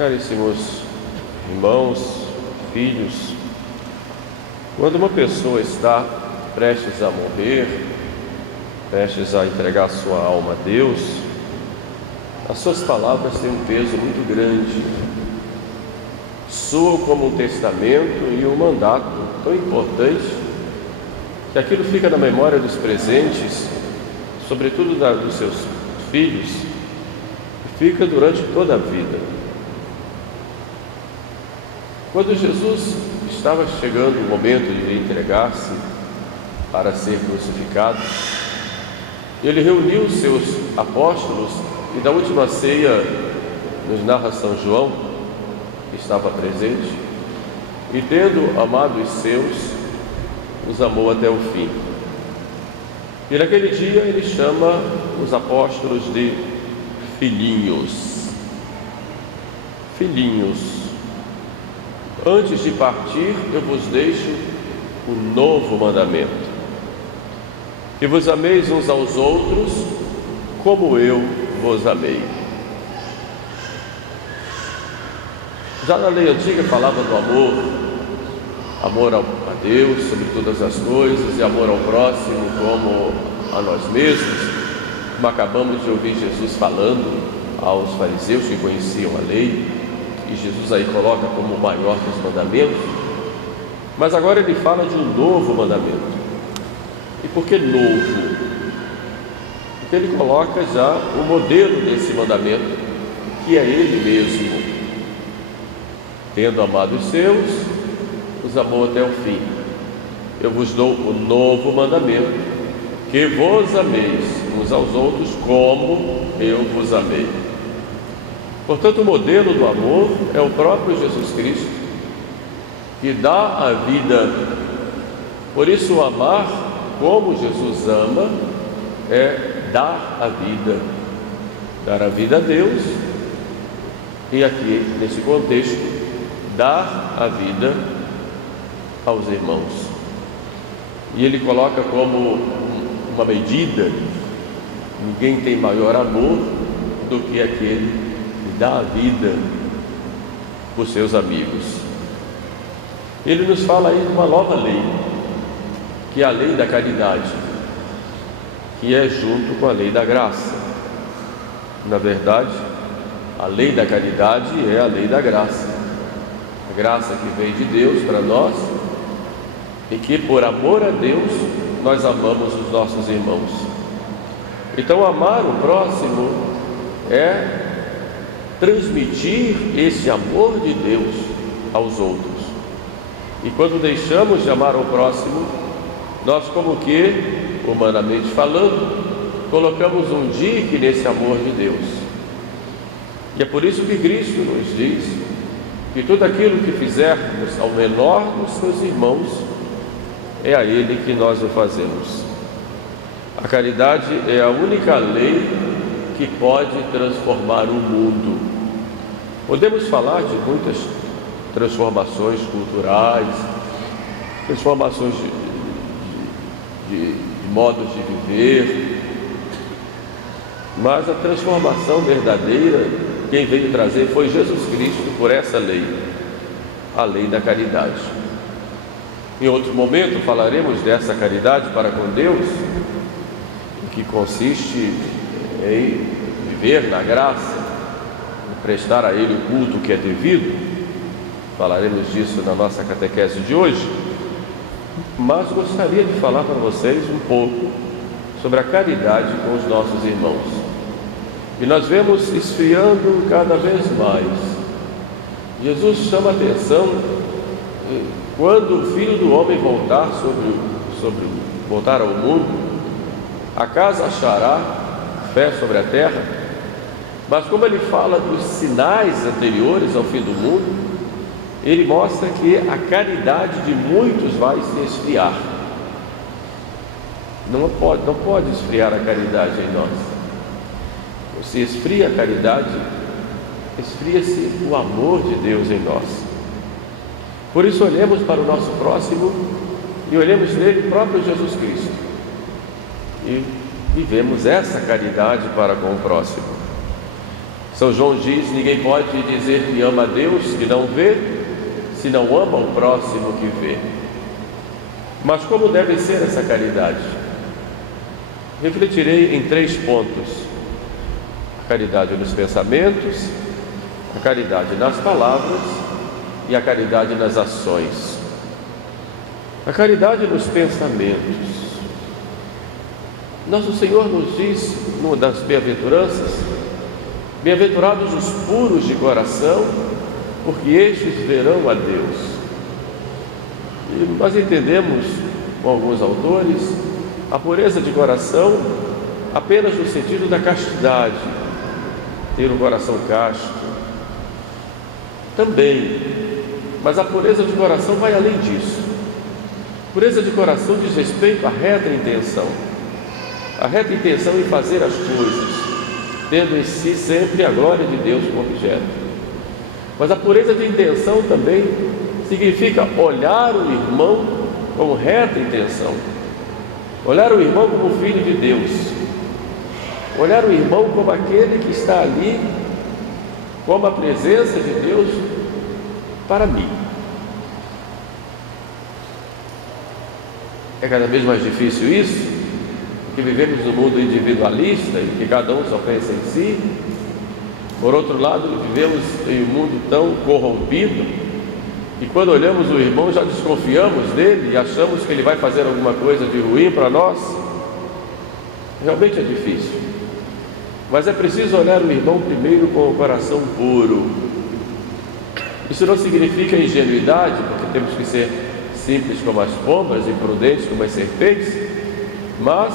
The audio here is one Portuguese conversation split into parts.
Caríssimos irmãos, filhos, quando uma pessoa está prestes a morrer, prestes a entregar sua alma a Deus, as suas palavras têm um peso muito grande, soam como um testamento e um mandato tão importante que aquilo fica na memória dos presentes, sobretudo dos seus filhos, e fica durante toda a vida. Quando Jesus estava chegando o momento de entregar-se para ser crucificado, ele reuniu os seus apóstolos e da última ceia, nos narra São João, que estava presente, e tendo amado os seus, os amou até o fim. E naquele dia ele chama os apóstolos de filhinhos. Filhinhos. Antes de partir, eu vos deixo um novo mandamento: que vos ameis uns aos outros como eu vos amei. Já na lei antiga falava do amor a Deus sobre todas as coisas e amor ao próximo como a nós mesmos, como acabamos de ouvir Jesus falando aos fariseus que conheciam a lei, e Jesus aí coloca como o maior dos mandamentos. Mas agora ele fala de um novo mandamento. E por que novo? Porque ele coloca já o modelo desse mandamento, que é ele mesmo. Tendo amado os seus, os amou até o fim. Eu vos dou o novo mandamento, que vos ameis uns aos outros como eu vos amei. Portanto, o modelo do amor é o próprio Jesus Cristo, que dá a vida. Por isso, o amar como Jesus ama é dar a vida. Dar a vida a Deus e aqui, nesse contexto, dar a vida aos irmãos. E ele coloca como uma medida: ninguém tem maior amor do que aquele que dá a vida por seus amigos. Ele nos fala aí de uma nova lei, que é a lei da caridade, que é junto com a lei da graça. Na verdade, a lei da caridade é a lei da graça. A graça que vem de Deus para nós e que, por amor a Deus, nós amamos os nossos irmãos. Então, amar o próximo é transmitir esse amor de Deus aos outros. E quando deixamos de amar o próximo, nós, como que, humanamente falando, colocamos um dique nesse amor de Deus. E é por isso que Cristo nos diz que tudo aquilo que fizermos ao menor dos seus irmãos, é a Ele que nós o fazemos. A caridade é a única lei que pode transformar o mundo. Podemos falar de muitas transformações culturais, transformações de modos de viver, mas a transformação verdadeira, quem veio trazer foi Jesus Cristo por essa lei, a lei da caridade. Em outro momento falaremos dessa caridade para com Deus, que consiste em viver na graça, em prestar a Ele o culto que é devido. Falaremos disso na nossa catequese de hoje, mas gostaria de falar para vocês um pouco sobre a caridade com os nossos irmãos. E nós vemos esfriando cada vez mais. Jesus chama a atenção quando o Filho do Homem voltar voltar ao mundo. Acaso achará fé sobre a terra? Mas como ele fala dos sinais anteriores ao fim do mundo, ele mostra que a caridade de muitos vai se esfriar. Não pode esfriar a caridade em nós. Se esfria a caridade, esfria-se o amor de Deus em nós. Por isso olhemos para o nosso próximo e olhemos nele o próprio Jesus Cristo e vivemos essa caridade para com o próximo. São João diz: ninguém pode dizer que ama a Deus que não vê, se não ama o próximo que vê. Mas como deve ser essa caridade? Refletirei em 3 pontos: a caridade nos pensamentos, a caridade nas palavras e a caridade nas ações. A caridade nos pensamentos. Nosso Senhor nos diz, numa das bem-aventuranças: bem-aventurados os puros de coração, porque estes verão a Deus. E nós entendemos, com alguns autores, a pureza de coração apenas no sentido da castidade, ter um coração casto. Também, mas a pureza de coração vai além disso. Pureza de coração diz respeito à reta intenção. A reta intenção em fazer as coisas, tendo em si sempre a glória de Deus como objeto. Mas a pureza de intenção também significa olhar o irmão com reta intenção, olhar o irmão como filho de Deus, olhar o irmão como aquele que está ali, como a presença de Deus para mim. É cada vez mais difícil isso, porque vivemos num mundo individualista em que cada um só pensa em si. Por outro lado, vivemos em um mundo tão corrompido e quando olhamos o irmão já desconfiamos dele e achamos que ele vai fazer alguma coisa de ruim para nós. Realmente é difícil, mas é preciso olhar o irmão primeiro com o coração puro. Isso não significa ingenuidade, porque temos que ser simples como as pombas e prudentes como as serpentes, mas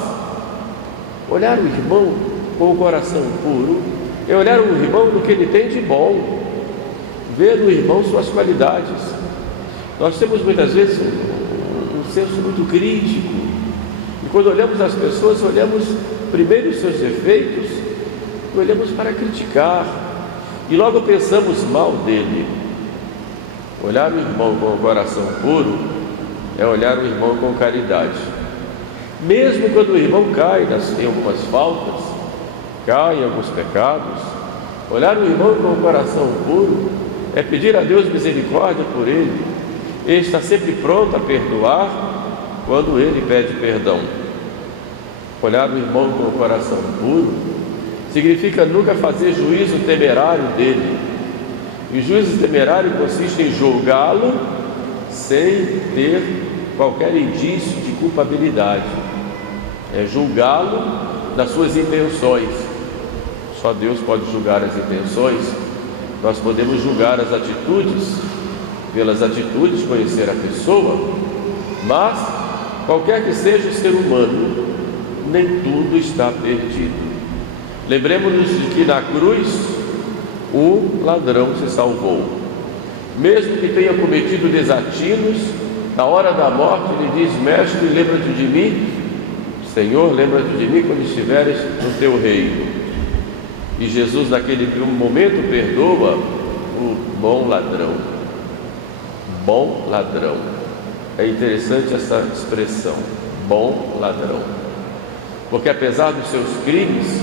olhar o irmão com o coração puro é olhar o irmão no que ele tem de bom, ver no irmão suas qualidades. Nós temos muitas vezes um senso muito crítico, e quando olhamos as pessoas, olhamos primeiro os seus defeitos e olhamos para criticar, e logo pensamos mal dele. Olhar o irmão com o coração puro é olhar o irmão com caridade. Mesmo quando o irmão cai em algumas faltas, cai em alguns pecados, olhar o irmão com o coração puro é pedir a Deus misericórdia por ele e estar sempre pronto a perdoar quando ele pede perdão. Olhar o irmão com o coração puro significa nunca fazer juízo temerário dele. E o juízo temerário consiste em julgá-lo sem ter qualquer indício de culpabilidade. É julgá-lo das suas intenções. Só Deus pode julgar as intenções. Nós podemos julgar as atitudes, pelas atitudes conhecer a pessoa, mas qualquer que seja o ser humano, nem tudo está perdido. Lembremos-nos de que na cruz o ladrão se salvou. Mesmo que tenha cometido desatinos, na hora da morte ele diz: Mestre, lembra-te de mim. Senhor, lembra-te de mim quando estiveres no teu reino. E Jesus naquele momento perdoa o bom ladrão. Bom ladrão. É interessante essa expressão, bom ladrão, porque apesar dos seus crimes,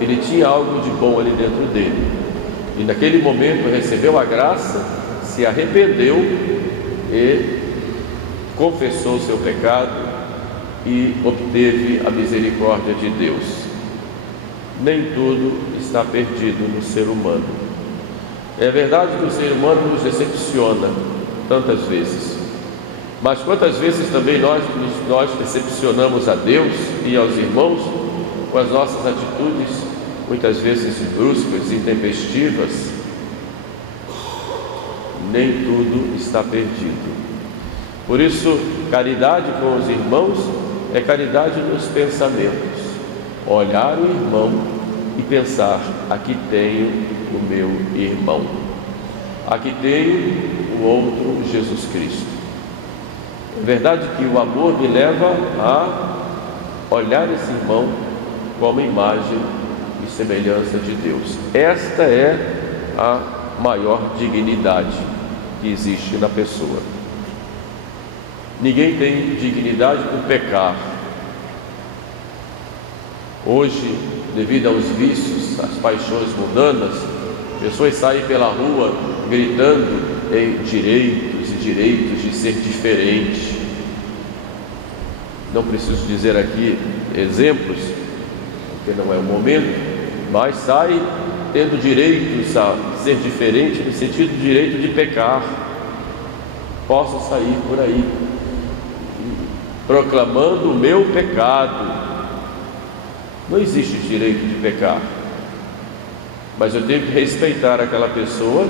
ele tinha algo de bom ali dentro dele, e naquele momento recebeu a graça, se arrependeu e confessou seu pecado e obteve a misericórdia de Deus. Nem tudo está perdido no ser humano. É verdade que o ser humano nos decepciona tantas vezes, mas quantas vezes também nós decepcionamos a Deus e aos irmãos com as nossas atitudes, muitas vezes bruscas, intempestivas. Nem tudo está perdido. Por isso, caridade com os irmãos é caridade nos pensamentos. Olhar o irmão e pensar: aqui tenho o meu irmão, aqui tenho o outro Jesus Cristo. É verdade que o amor me leva a olhar esse irmão como imagem e semelhança de Deus. Esta é a maior dignidade que existe na pessoa. Ninguém tem dignidade por pecar. Hoje, devido aos vícios, às paixões mundanas, Pessoas saem pela rua gritando em direitos e direitos de ser diferente. Não preciso dizer aqui exemplos, porque não é o momento, mas sai tendo direitos a ser diferente no sentido de direito de pecar. Posso sair por aí proclamando o meu pecado. Não existe direito de pecar, mas eu tenho que respeitar aquela pessoa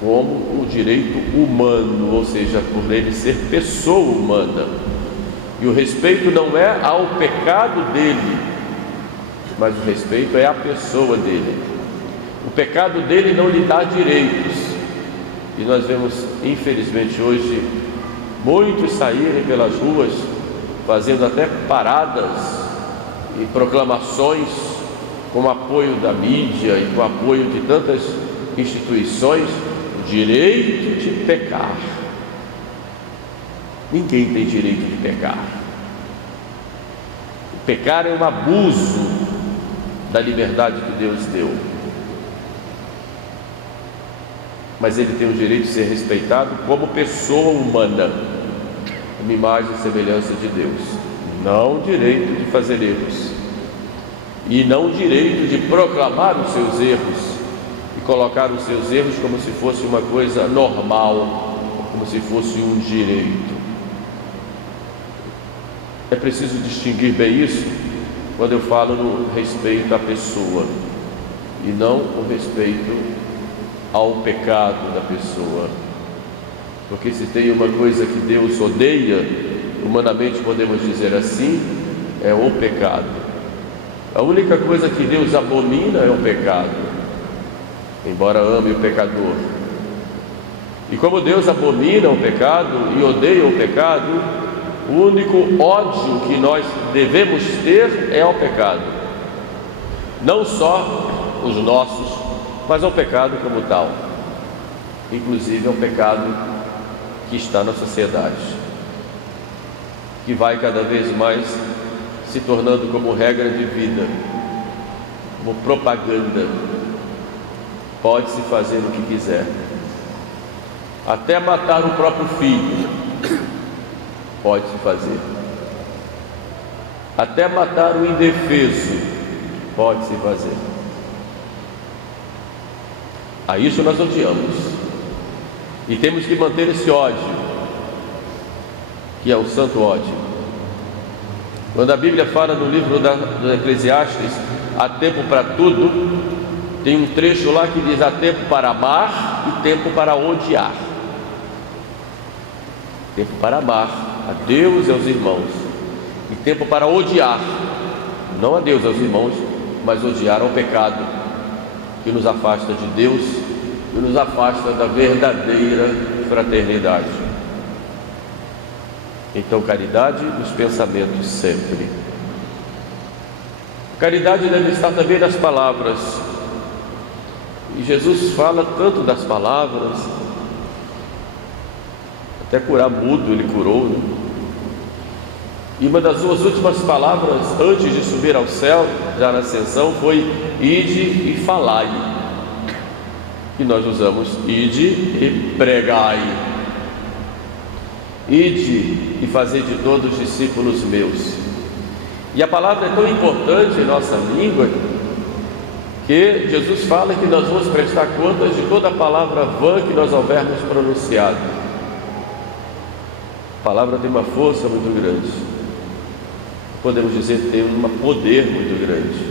como o direito humano, ou seja, por ele ser pessoa humana. E o respeito não é ao pecado dele, mas o respeito é à pessoa dele. O pecado dele não lhe dá direitos. E nós vemos, infelizmente, hoje muitos saírem pelas ruas fazendo até paradas e proclamações com o apoio da mídia e com o apoio de tantas instituições, direito de pecar. Ninguém tem direito de pecar. O pecar é um abuso da liberdade que Deus deu, mas ele tem o direito de ser respeitado como pessoa humana, uma imagem e semelhança de Deus. Não o direito de fazer erros, e não o direito de proclamar os seus erros e colocar os seus erros como se fosse uma coisa normal, como se fosse um direito. É preciso distinguir bem isso quando eu falo no respeito à pessoa e não o respeito ao pecado da pessoa. Porque se tem uma coisa que Deus odeia, humanamente podemos dizer assim, é o pecado. A única coisa que Deus abomina é o pecado, embora ame o pecador. E como Deus abomina o pecado e odeia o pecado, o único ódio que nós devemos ter é ao pecado. Não só os nossos, mas ao pecado como tal. Inclusive ao pecado que está na sociedade, que vai cada vez mais se tornando como regra de vida, como propaganda. Pode-se fazer o que quiser, até matar o próprio filho pode-se fazer, até matar o indefeso pode-se fazer. A isso nós odiamos, e temos que manter esse ódio, que é o santo ódio. Quando a Bíblia fala no livro do Eclesiastes, há tempo para tudo, tem um trecho lá que diz: há tempo para amar e tempo para odiar. Tempo para amar a Deus e aos irmãos, e tempo para odiar, não a Deus e aos irmãos, mas odiar ao pecado, que nos afasta de Deus e nos afasta da verdadeira fraternidade. Então, caridade nos pensamentos sempre. Caridade deve estar também nas palavras. E Jesus fala tanto das palavras, até curar mudo ele curou, né? E uma das suas últimas palavras antes de subir ao céu, já na ascensão, foi: ide e falai. E nós usamos ide e pregai. Ide e fazei de todos discípulos meus. E a palavra é tão importante em nossa língua que Jesus fala que nós vamos prestar contas de toda a palavra vã que nós houvermos pronunciado. A palavra tem uma força muito grande, podemos dizer que tem um poder muito grande,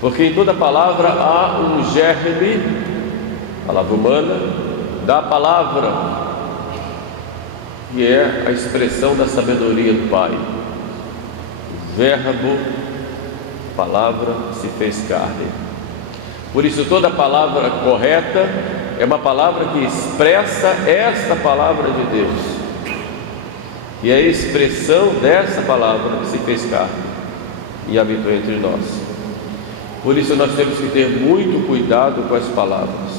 porque em toda palavra há um germe, palavra humana, da palavra, que é a expressão da sabedoria do Pai. O verbo, palavra, se fez carne. Por isso toda palavra correta é uma palavra que expressa esta palavra de Deus, e é a expressão dessa palavra que se fez carne e habitou entre nós. Por isso nós temos que ter muito cuidado com as palavras.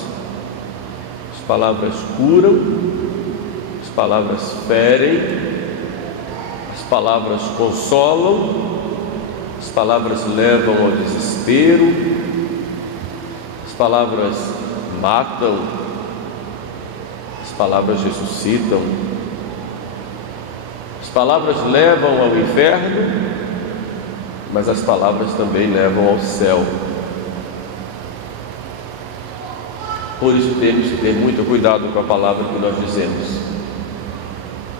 As palavras curam, as palavras ferem, as palavras consolam, as palavras levam ao desespero, palavras matam, as palavras ressuscitam, as palavras levam ao inferno, mas as palavras também levam ao céu. Por isso temos que ter muito cuidado com a palavra que nós dizemos.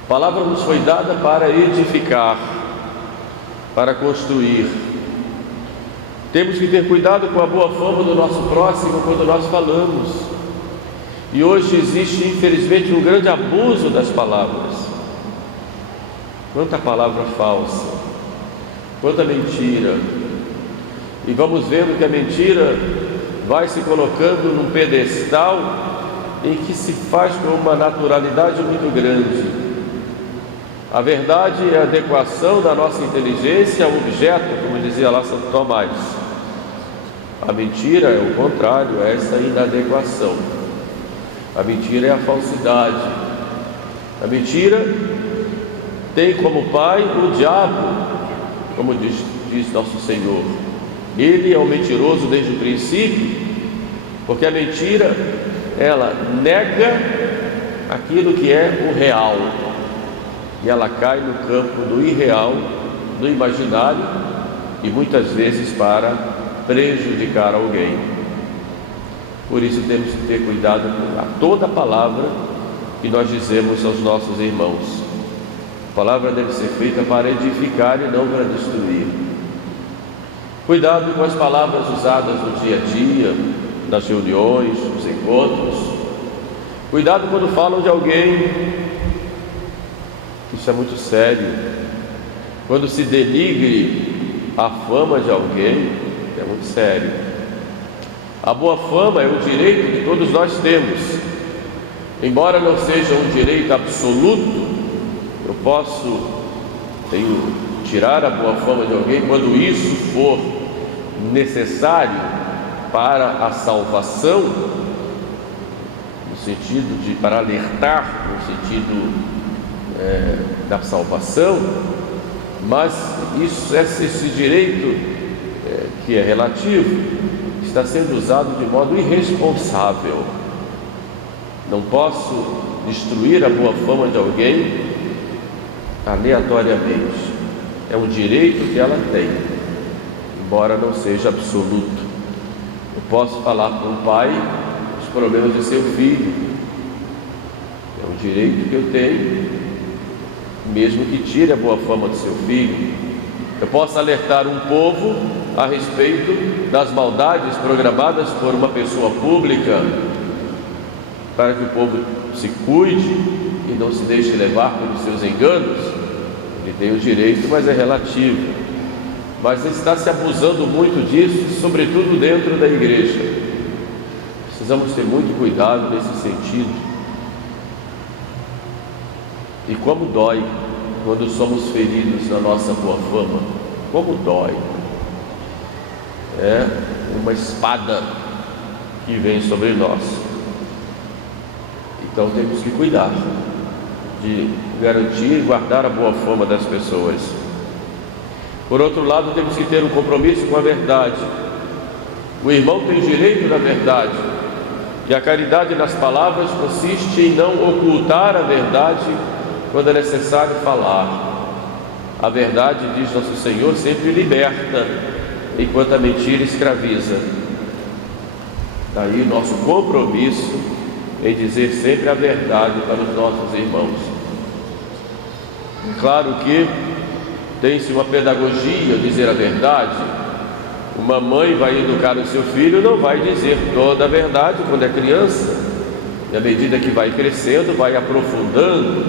A palavra nos foi dada para edificar, para construir. Temos que ter cuidado com a boa fama do nosso próximo quando nós falamos. E hoje existe, infelizmente, um grande abuso das palavras. Quanta palavra falsa, quanta mentira. E vamos vendo que a mentira vai se colocando num pedestal em que se faz com uma naturalidade muito grande. A verdade é a adequação da nossa inteligência ao objeto, como dizia lá Santo Tomás. A mentira é o contrário, é essa inadequação. A mentira é a falsidade. A mentira tem como pai o diabo, como diz nosso Senhor. Ele é o mentiroso desde o princípio, porque a mentira, ela nega aquilo que é o real, e ela cai no campo do irreal, do imaginário, e muitas vezes para prejudicar alguém. Por isso temos que ter cuidado com toda palavra que nós dizemos aos nossos irmãos. A palavra deve ser feita para edificar e não para destruir. Cuidado com as palavras usadas no dia a dia, nas reuniões, nos encontros. Cuidado quando falam de alguém. Isso é muito sério. Quando se denigre a fama de alguém, é muito sério. A boa fama é um direito que todos nós temos. Embora não seja um direito absoluto, eu posso tirar a boa fama de alguém quando isso for necessário para a salvação, no sentido de para alertar, no sentido da salvação, mas esse direito que é relativo está sendo usado de modo irresponsável. Não posso destruir a boa fama de alguém aleatoriamente. É um direito que ela tem, embora não seja absoluto. Eu posso falar para um pai os problemas de seu filho. É um direito que eu tenho, mesmo que tire a boa fama do seu filho. Eu posso alertar um povo a respeito das maldades programadas por uma pessoa pública, para que o povo se cuide e não se deixe levar pelos seus enganos. Ele tem o direito, mas é relativo. Mas está se abusando muito disso, sobretudo dentro da igreja. Precisamos ter muito cuidado nesse sentido. E como dói quando somos feridos na nossa boa fama. Como dói. É uma espada que vem sobre nós. Então temos que cuidar de garantir e guardar a boa fama das pessoas. Por outro lado, temos que ter um compromisso com a verdade. O irmão tem direito da verdade, e a caridade nas palavras consiste em não ocultar a verdade quando é necessário falar. A verdade, diz nosso Senhor, sempre liberta, enquanto a mentira escraviza. Daí nosso compromisso em dizer sempre a verdade para os nossos irmãos. Claro que tem-se uma pedagogia, dizer a verdade. Uma mãe vai educar o seu filho, não vai dizer toda a verdade quando é criança, e à medida que vai crescendo, vai aprofundando.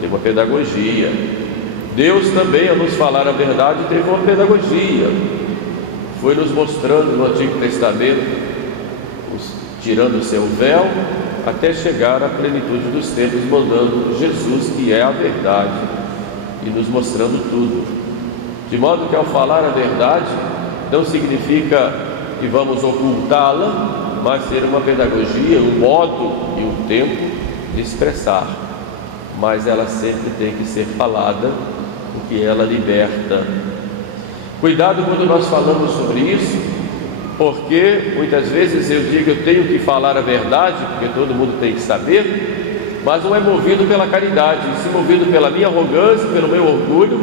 Tem uma pedagogia. Deus também, a nos falar a verdade, teve uma pedagogia. Foi nos mostrando no Antigo Testamento, tirando o seu véu, até chegar à plenitude dos tempos, mandando Jesus, que é a verdade, e nos mostrando tudo. De modo que ao falar a verdade, não significa que vamos ocultá-la, mas ser uma pedagogia, um modo e um tempo de expressar. Mas ela sempre tem que ser falada, porque ela liberta. Cuidado quando nós falamos sobre isso, porque muitas vezes eu digo, eu tenho que falar a verdade, porque todo mundo tem que saber, mas não é movido pela caridade, e sim movido pela minha arrogância, pelo meu orgulho,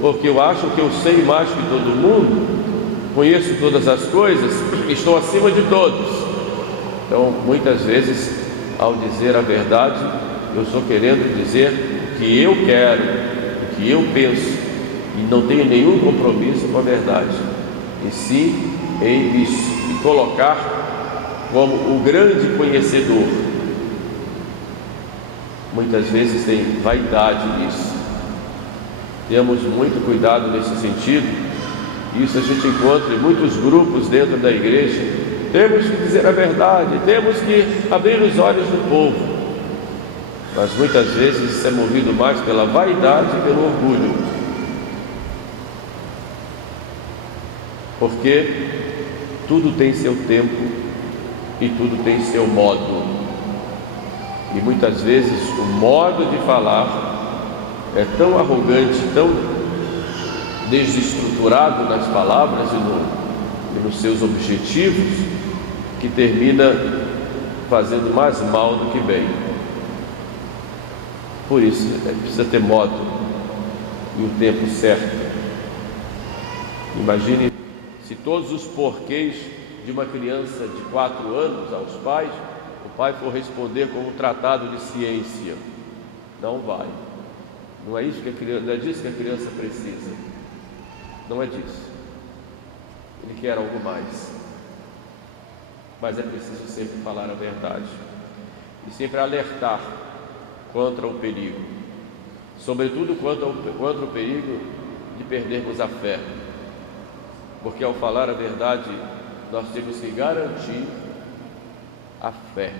porque eu acho que eu sei mais que todo mundo, conheço todas as coisas, estou acima de todos. Então, muitas vezes, ao dizer a verdade, eu estou querendo dizer o que eu quero, o que eu penso, e não tenho nenhum compromisso com a verdade, e sim em me colocar como o grande conhecedor. Muitas vezes tem vaidade nisso. Temos muito cuidado nesse sentido. Isso a gente encontra em muitos grupos dentro da igreja. Temos que dizer a verdade, temos que abrir os olhos do povo. Mas muitas vezes isso é movido mais pela vaidade e pelo orgulho. Porque tudo tem seu tempo e tudo tem seu modo. E muitas vezes o modo de falar é tão arrogante, tão desestruturado nas palavras e nos seus objetivos, que termina fazendo mais mal do que bem. Por isso, precisa ter modo e o tempo certo. Imagine se todos os porquês de uma criança de 4 anos aos pais, o pai for responder com um tratado de ciência. Não vai. Não é isso que a criança, não é disso que a criança precisa. Não é disso. Ele quer algo mais. Mas é preciso sempre falar a verdade e sempre alertar contra o perigo, sobretudo contra o perigo de perdermos a fé, porque ao falar a verdade nós temos que garantir a fé.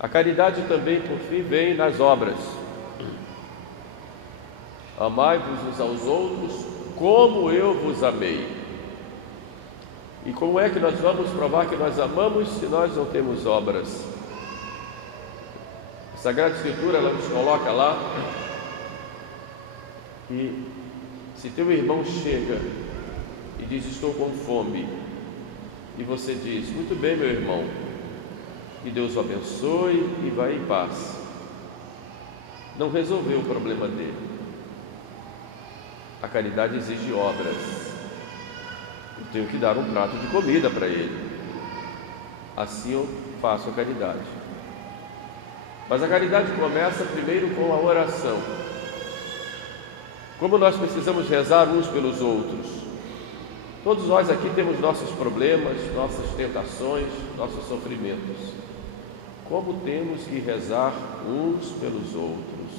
A caridade também, por fim, vem nas obras. Amai-vos uns aos outros como eu vos amei. E como é que nós vamos provar que nós amamos se nós não temos obras? A Sagrada Escritura, ela nos coloca lá, e se teu irmão chega e diz, estou com fome, e você diz, muito bem, meu irmão, que Deus o abençoe e vai em paz, não resolveu o problema dele. A caridade exige obras. Eu tenho que dar um prato de comida para ele, assim eu faço a caridade. Mas a caridade começa primeiro com a oração. Como nós precisamos rezar uns pelos outros. Todos nós aqui temos nossos problemas, nossas tentações, nossos sofrimentos. Como temos que rezar uns pelos outros?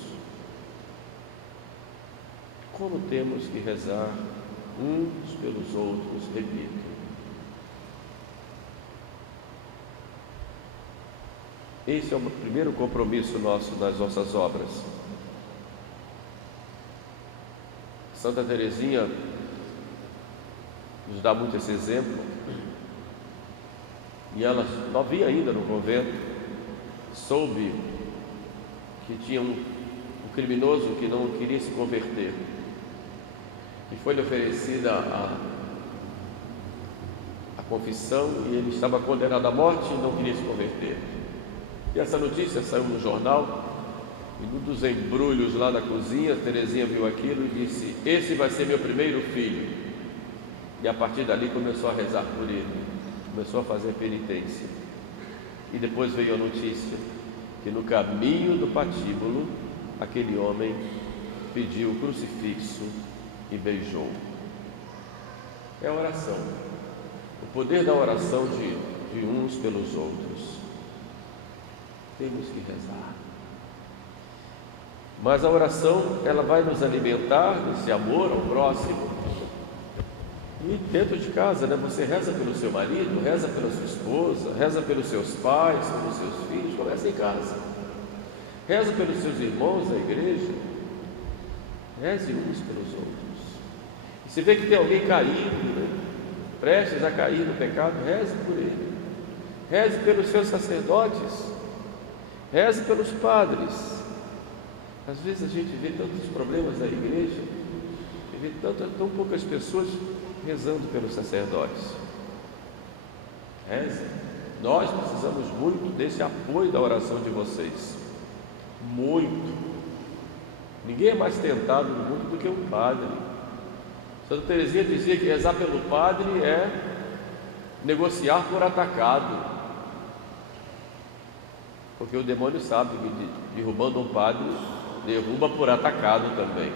Como temos que rezar uns pelos outros, repito. Esse é o primeiro compromisso nosso nas nossas obras. Santa Teresinha nos dá muito esse exemplo. E ela, novinha ainda no convento, soube que tinha um criminoso que não queria se converter. E foi-lhe oferecida a confissão e ele estava condenado à morte e não queria se converter. E essa notícia saiu no jornal, e num dos embrulhos lá da cozinha, Teresinha viu aquilo e disse, esse vai ser meu primeiro filho. E a partir dali começou a rezar por ele, começou a fazer penitência. E depois veio a notícia que no caminho do patíbulo, aquele homem pediu o crucifixo e beijou. É a oração, o poder da oração de uns pelos outros. Temos que rezar. Mas a oração, ela vai nos alimentar desse amor ao próximo. E dentro de casa, né? Você reza pelo seu marido, reza pela sua esposa, reza pelos seus pais, pelos seus filhos, começa em casa. Reza pelos seus irmãos da igreja. Reze uns pelos outros. E se vê que tem alguém caído, né? Prestes a cair no pecado, reze por ele. Reze pelos seus sacerdotes. Reze pelos padres. Às vezes a gente vê tantos problemas na igreja, e vê tão poucas pessoas rezando pelos sacerdotes. Reze. Nós precisamos muito desse apoio da oração de vocês. Muito. Ninguém é mais tentado no mundo do que um padre. Santa Teresinha dizia que rezar pelo padre é negociar por atacado, porque o demônio sabe que derrubando um padre, derruba por atacado também.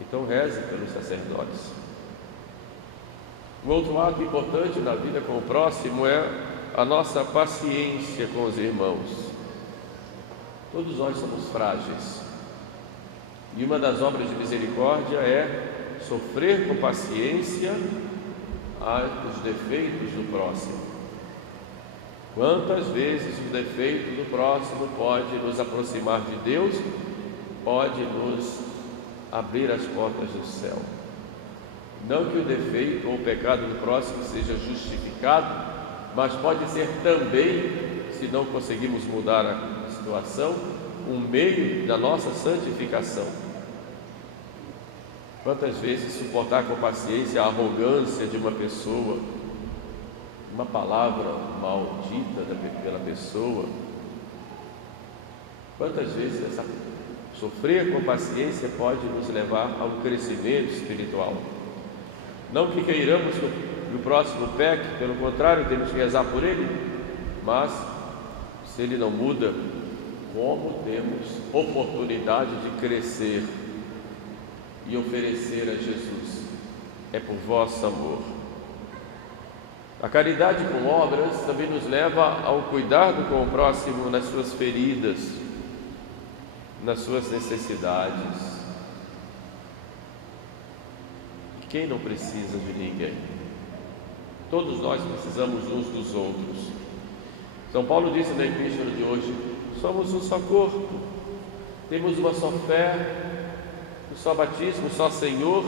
Então reze pelos sacerdotes. Um outro ato importante na vida com o próximo é a nossa paciência com os irmãos. Todos nós somos frágeis, e uma das obras de misericórdia é sofrer com paciência os defeitos do próximo. Quantas vezes o defeito do próximo pode nos aproximar de Deus, pode nos abrir as portas do céu. Não que o defeito ou o pecado do próximo seja justificado, mas pode ser também, se não conseguimos mudar a situação, um meio da nossa santificação. Quantas vezes suportar com paciência a arrogância de uma pessoa, uma palavra maldita pela pessoa? Quantas vezes sofrer com paciência pode nos levar a um crescimento espiritual? Não que queiramos que o próximo peque, pelo contrário, temos que rezar por ele, mas se ele não muda, como temos oportunidade de crescer e oferecer a Jesus? É por vosso amor. A caridade com obras também nos leva ao cuidado com o próximo nas suas feridas, nas suas necessidades. Quem não precisa de ninguém? Todos nós precisamos uns dos outros. São Paulo disse na epístola de hoje: somos um só corpo, temos uma só fé, um só batismo, um só Senhor,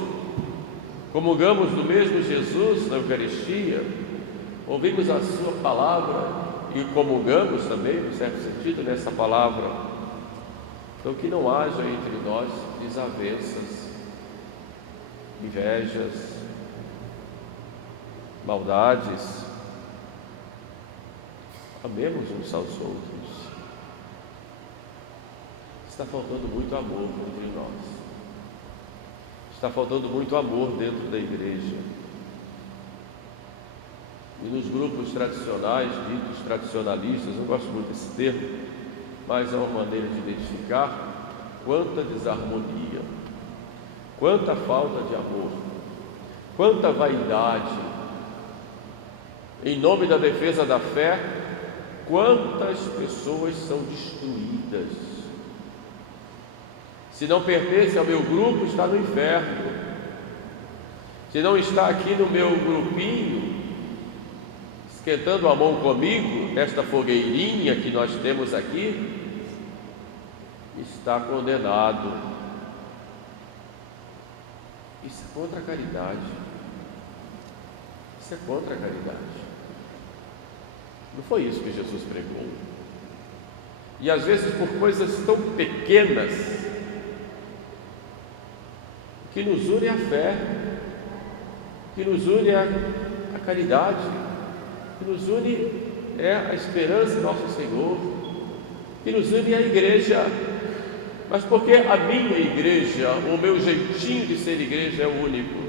comungamos do mesmo Jesus na Eucaristia, ouvimos a sua palavra e comungamos também, no certo sentido, nessa palavra. Então que não haja entre nós desavenças, invejas, maldades. Amemos uns aos outros. Está faltando muito amor entre nós. Está faltando muito amor dentro da igreja. E nos grupos tradicionais, ditos tradicionalistas, não gosto muito desse termo, mas é uma maneira de identificar quanta desarmonia, quanta falta de amor, quanta vaidade. Em nome da defesa da fé, quantas pessoas são destruídas. Se não pertence ao meu grupo, está no inferno. Se não está aqui no meu grupinho, esquentando a mão comigo, esta fogueirinha que nós temos aqui, está condenado. Isso é contra a caridade. Isso é contra a caridade. Não foi isso que Jesus pregou. E às vezes por coisas tão pequenas, que nos une a fé, que nos une a caridade, que nos une a esperança em nosso Senhor, que nos une à igreja. Mas porque a minha igreja, o meu jeitinho de ser igreja é o único,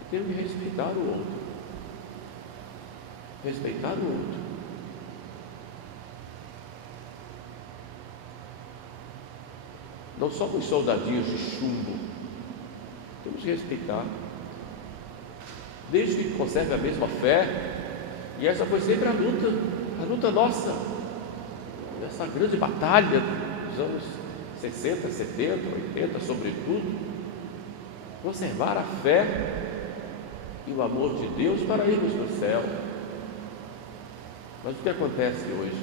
eu tenho que respeitar o outro. Respeitar o outro. Não somos soldadinhos de chumbo. Temos que respeitar, desde que conserve a mesma fé. E essa foi sempre a luta nossa, nessa grande batalha dos anos 60, 70, 80, sobretudo, conservar a fé e o amor de Deus para irmos para o céu. Mas o que acontece hoje?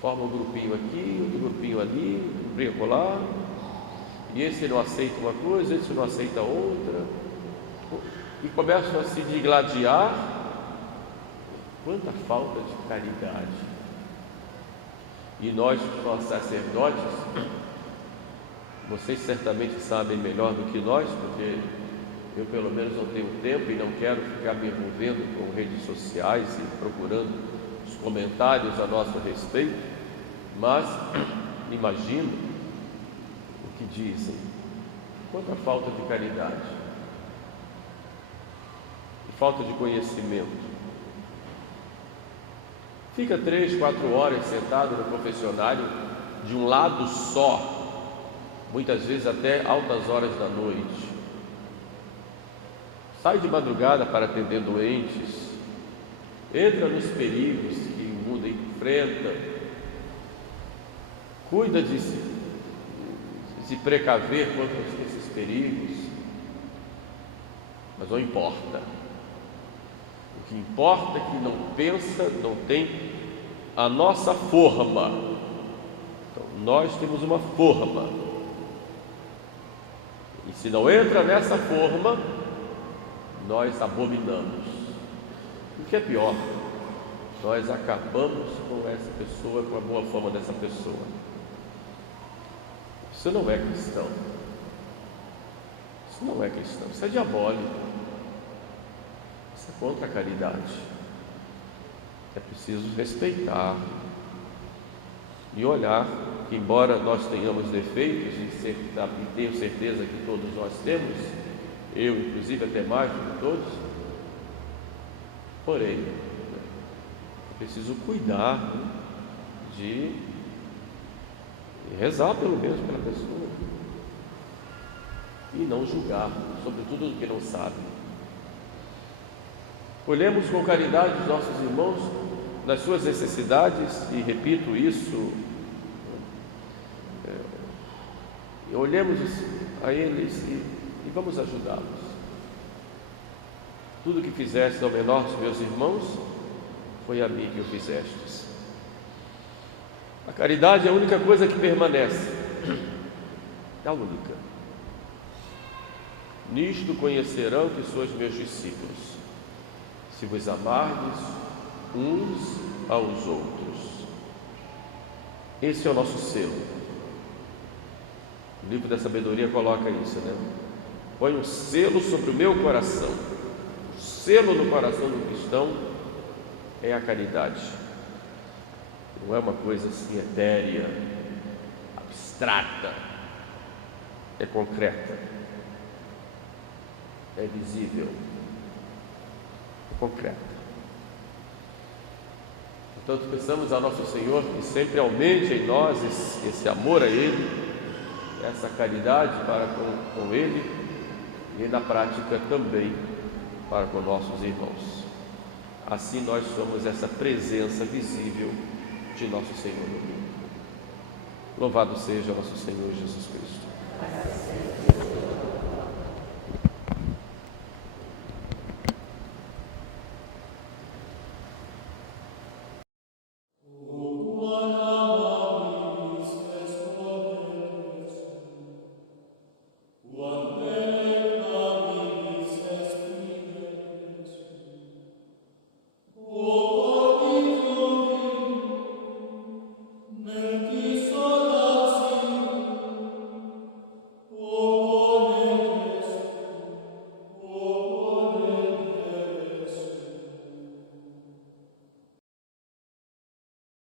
Forma um grupinho aqui, outro grupinho ali, um grupinho acolá, e esse não aceita uma coisa, esse não aceita outra, e começam a se digladiar. Quanta falta de caridade! E nós sacerdotes, Vocês certamente sabem melhor do que nós, porque eu pelo menos não tenho tempo e não quero ficar me envolvendo com redes sociais e procurando os comentários a nosso respeito, mas imagino o que dizem. Quanta falta de caridade e falta de conhecimento. Fica 3, 4 horas sentado no confessionário de um lado só, muitas vezes até altas horas da noite. Sai de madrugada para atender doentes, entra nos perigos que o mundo enfrenta, cuida de se precaver contra esses perigos, mas não importa. O que importa é que não pensa, não tem a nossa forma. Então, nós temos uma forma, e se não entra nessa forma, nós abominamos. O que é pior, nós acabamos com essa pessoa, com a boa forma dessa pessoa. Isso não é cristão. Isso não é cristão, isso é diabólico. Isso é contra a caridade. É preciso respeitar e olhar que, embora nós tenhamos defeitos, e tenho certeza que todos nós temos, eu inclusive até mais do que todos, porém, é preciso cuidar de rezar pelo menos pela pessoa e não julgar, sobretudo do que não sabe. Olhemos com caridade os nossos irmãos nas suas necessidades, e repito isso, olhemos a eles e vamos ajudá-los. Tudo que fizeste ao menor dos meus irmãos, foi a mim que o fizestes. A caridade é a única coisa que permanece, é a única. Nisto conhecerão que sois meus discípulos, se vos amardes uns aos outros. Esse é o nosso selo. O livro da sabedoria coloca isso, né? Põe um selo sobre o meu coração. O selo no coração do cristão é a caridade. Não é uma coisa assim etérea, abstrata, é concreta, é visível, é concreta. Portanto, peçamos a nosso Senhor que sempre aumente em nós esse amor a Ele, essa caridade para com Ele e na prática também para com nossos irmãos. Assim nós somos essa presença visível de nosso Senhor no mundo. Louvado seja nosso Senhor Jesus Cristo.